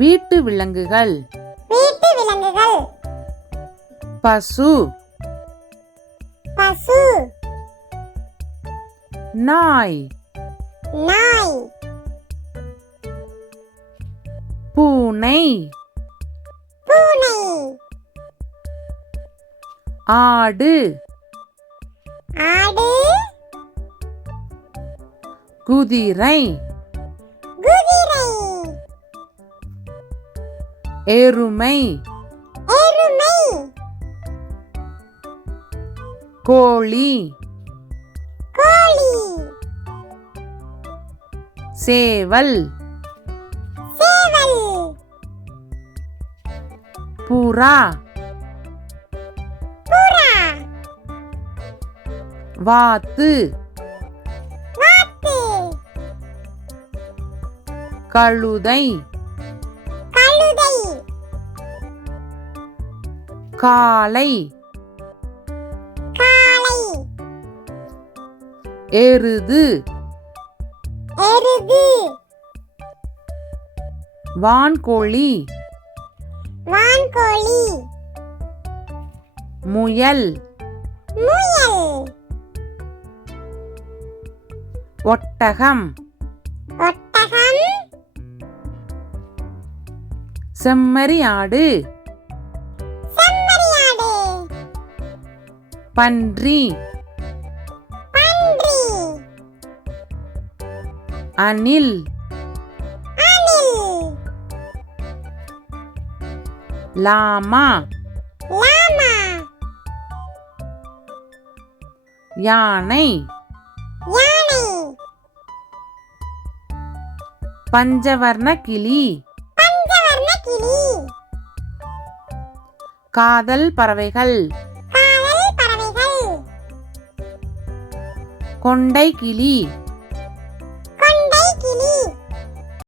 வீட்டு விலங்குகள். வீட்டு விலங்குகள். பசு. பசு. நாய். நாய். பூனை. பூனை. ஆடு. ஆடு. குதிரை. குதிரை. எருமை. எருமை. கோழி. கோழி. சேவல். சேவல். புறா. புறா. வாத்து. வாத்து. கழுதை. கழுதை. காளை. காளை. எருது. எருது. வான்கோழி. வான்கோழி. முயல். முயல். ஒட்டகம். ஒட்டகம். செம்மறியாடு. செம்மறியாடு. பன்றி. பன்றி. அணில். அணில். லாமா. லாமா. யானை. யானை. பஞ்சவர்ண கிளி. பஞ்சவர்ண கிளி. காதல் பறவைகள். காதல் பறவைகள். கொண்டை கிளி.